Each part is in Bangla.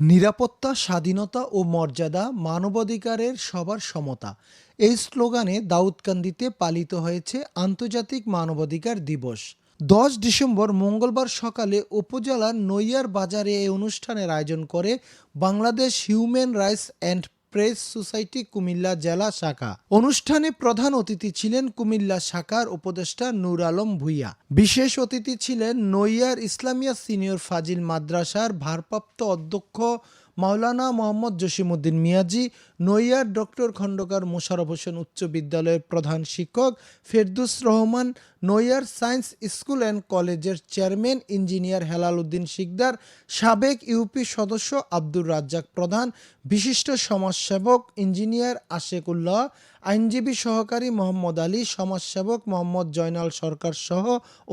নিরাপত্তা, স্বাধীনতা ও মর্যাদা মানবাধিকারের সবার সমতা। এই স্লোগানে দাউদকান্দিতে পালিত হয়েছে আন্তর্জাতিক মানবাধিকার দিবস। দশ ডিসেম্বর মঙ্গলবার সকালে উপজেলার নৈয়ার বাজারে এই অনুষ্ঠানের আয়োজন করে Bangladesh human rights and press society Comilla জেলা শাখা। অনুষ্ঠানে প্রধান অতিথি ছিলেন কুমিল্লা শাখার উপদেষ্টা নূর আলম ভুইয়া। বিশেষ অতিথি ছিলেন নৈয়ার ইসলামিয়া সিনিয়র ফাজিল মাদ্রাসার ভারপ্রাপ্ত অধ্যক্ষ মাওলানা মোহাম্মদ জসিমউদ্দিন মিয়াজি, নৈয়ার ডক্টর খন্দকার মোশারফ হোসেন উচ্চ বিদ্যালয়ের প্রধান শিক্ষক, Ferdous Rahman, Noiyar science school and কলেজের চেয়ারম্যান, ইঞ্জিনিয়ার হেলাল উদ্দিন শিকদার, সাবেক ইউপি সদস্য আব্দুর রাজ্জাক প্রধান, বিশিষ্ট সমাজসেবক ইঞ্জিনিয়ার আশেকুল্লাহ, আইনজীবী সহকারী মোহাম্মদ আলী, সমাজসেবক মোহাম্মদ জয়নাল সরকার সহ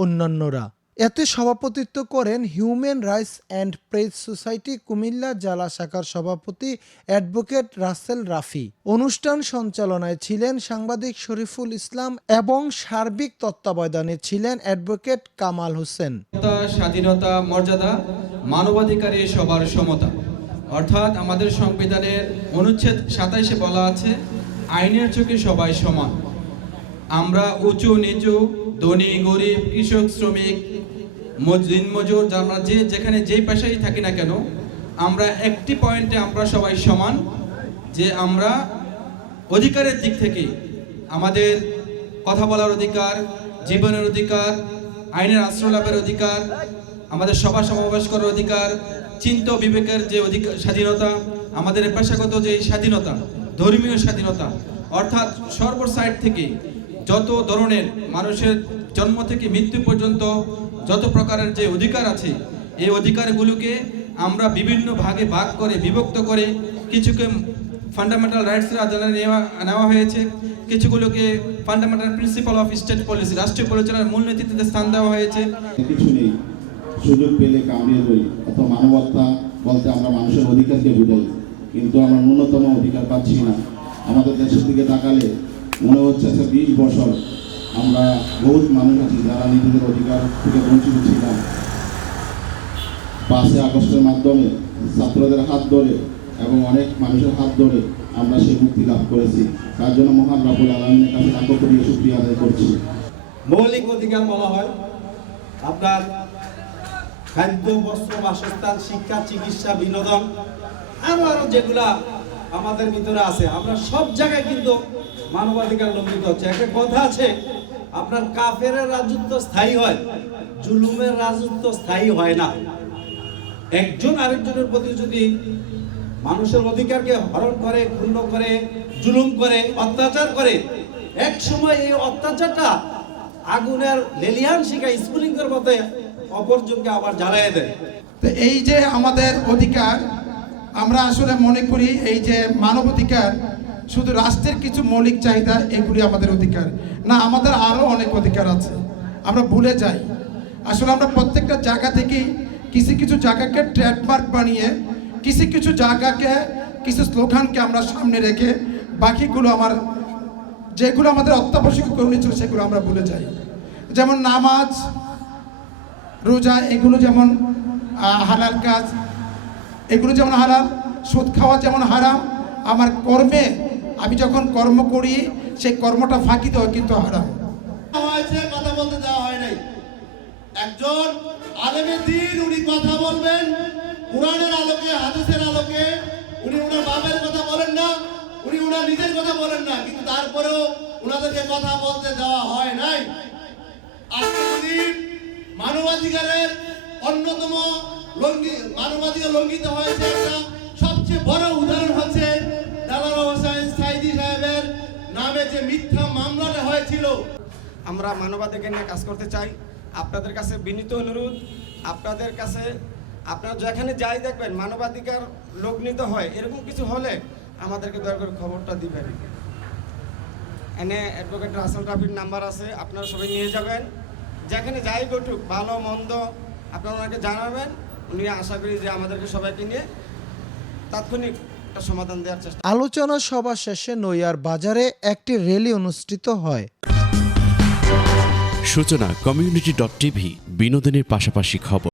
অন্যান্যরা। এতে সভাপতিত্ব করেন human rights and press society Comilla জেলা শাখার সভাপতি অ্যাডভোকেট রাসেল রাফি। অনুষ্ঠান সঞ্চালনায় ছিলেন সাংবাদিক শরীফুল ইসলাম এবং সার্বিক তত্ত্বাবধানে ছিলেন অ্যাডভোকেট কামাল হোসেন। স্বাধীনতা, মর্যাদা মানবাধিকারে সবার সমতা। অর্থাৎ আমাদের সংবিধানের অনুচ্ছেদ সাতাইশে বলা আছে আইনের চোখে সবাই সমান। আমরা উঁচু নিচু ধনী গরিব কৃষক শ্রমিক দিনমজুর আমরা যে যেখানে যেই পেশায় থাকি না কেন, আমরা একটি পয়েন্টে আমরা সবাই সমান যে আমরা অধিকারের দিক থেকে আমাদের কথা বলার অধিকার, জীবনের অধিকার, আইনের আশ্রয় লাভের অধিকার, আমাদের সভা সমাবেশ করার অধিকার, চিন্ত বিবেকের যে অধিকার, স্বাধীনতা, আমাদের পেশাগত যে স্বাধীনতা, ধর্মীয় স্বাধীনতা, অর্থাৎ সর্ব সাইড থেকে যত ধরনের মানুষের জন্ম থেকে মৃত্যু পর্যন্ত যত প্রকারের যে অধিকার আছে, এই অধিকারগুলোকে আমরা বিভিন্ন ভাগে ভাগ করে, বিভক্ত করে কিছুকে ফান্ডামেন্টাল রাইটসের আদালতে নেওয়া নেওয়া হয়েছে। কিছুগুলোকে fundamental principle of state policy রাষ্ট্রীয় পরিচালনার মূলনীতিতে স্থান দেওয়া হয়েছে। কিছু নেই। সুযোগ পেলে বলতে আমরা মানুষের অধিকারকে বুঝাই। কিন্তু আমরা ন্যূনতম অধিকার পাচ্ছি না। আমাদের দেশের দিকে তাকালে মনে হচ্ছে বিশ বছর আমরা বহুত মানুষ আছি যারা নিজেদের অধিকার থেকে বঞ্চিত ছিলাম, পাঁচই আগস্টের মাধ্যমে ছাত্রদের হাত ধরে এবং অনেক মানুষের হাত ধরে আমরা সেই মুক্তি লাভ করেছি। তার জন্য মহান রাবুল আলমিনের কাছে লাখ কোটি সুক্রিয়া আদায় করছি। মৌলিক অধিকার বলা হয়, আপনার খাদ্য, বস্ত্র, বাসস্থান, শিক্ষা, চিকিৎসা, বিনোদন, আরও আরও যেগুলা আমাদের ভিতরে আছে, আমরা সব জায়গায় কিন্তু মানবাধিকার লঙ্ঘিত হচ্ছে। একটা কথা আছে আপনার কাফের রাজত্ব স্থায়ী হয়, জুলুমের রাজত্ব স্থায়ী হয় না। একজন আরেকজনের প্রতি যদি মানুষের অধিকারকে হরণ করে, ক্ষুণ্ণ করে, জুলুম করে, অত্যাচার করে, এক সময় এই অত্যাচারটা আগুনের লেলিয়ান শিখা স্ফুলিঙ্গের মতে অপরজনকে আবার জ্বালায় দেয়। তো এই যে আমাদের অধিকার, আমরা আসলে মনে করি এই যে মানবাধিকার শুধু রাষ্ট্রের কিছু মৌলিক চাহিদা, এগুলি আমাদের অধিকার। না, আমাদের আরও অনেক অধিকার আছে। আমরা ভুলে যাই। আসলে আমরা প্রত্যেকটা জায়গা থেকেই কিছু কিছু জায়গাকে ট্রেডমার্ক বানিয়ে, কিছু কিছু জায়গাকে, কিছু স্লোগানকে আমরা সামনে রেখে বাকিগুলো আমার, যেগুলো আমাদের অত্যাবশ্যক করণীয় ছিল সেগুলো আমরা ভুলে যাই। যেমন নামাজ, রোজা, এগুলো যেমন হালাল কাজ, এগুলো যেমন হালাল, সুদ খাওয়া যেমন হারাম, আমার কর্মে আমি যখন কর্ম করি, সেই কর্মটা ফাঁকি দেওয়া কিন্তু হারাম। হয়েছে, কথা বলতে দেওয়া হয় নাই। একজন আলেমের দিন উনি কথা বলবেন, কোরআনের আলোকে, হাদিসের আলোকে, উনি ওনার বাপের কথা বলেন না, উনি ওনার নিজের কথা বলেন না, কিন্তু তারপরেও ওনাদেরকে কথা বলতে দেওয়া হয় নাই। আজকে যদি মানবাধিকারের অন্যতম লঙ্ঘি মানবাধিকার লঙ্ঘিত হয়েছে একটা সবচেয়ে বড় যে মিথ্যা মামলাটা হয়েছিল। আমরা মানবাধিকার নিয়ে কাজ করতে চাই। আপনাদের কাছে বিনীত অনুরোধ। আপনাদের কাছে আপনারা যেখানে যাই দেখবেন মানবাধিকার লগ্নিত হয়, এরকম কিছু হলে আমাদেরকে দয়া করে খবরটা দিবেন। এনে অ্যাডভোকেট রাসেল রাফির নাম্বার আছে, আপনারা সবাই নিয়ে যাবেন। যেখানে যাই ঘটুক, ভালো, মন্দ, আপনারা ওনাকে জানাবেন। উনি আশা করি যে আমাদেরকে সবাইকে নিয়ে তাৎক্ষণিক একটা সমাধান দেওয়ার চেষ্টা আলোচনা সভা শেষে নৈয়ার বাজারে একটি র্যালি অনুষ্ঠিত হয়। সূচনা কমিউনিটি ডট টিভি বিনোদনের পাশাপাশি খবর।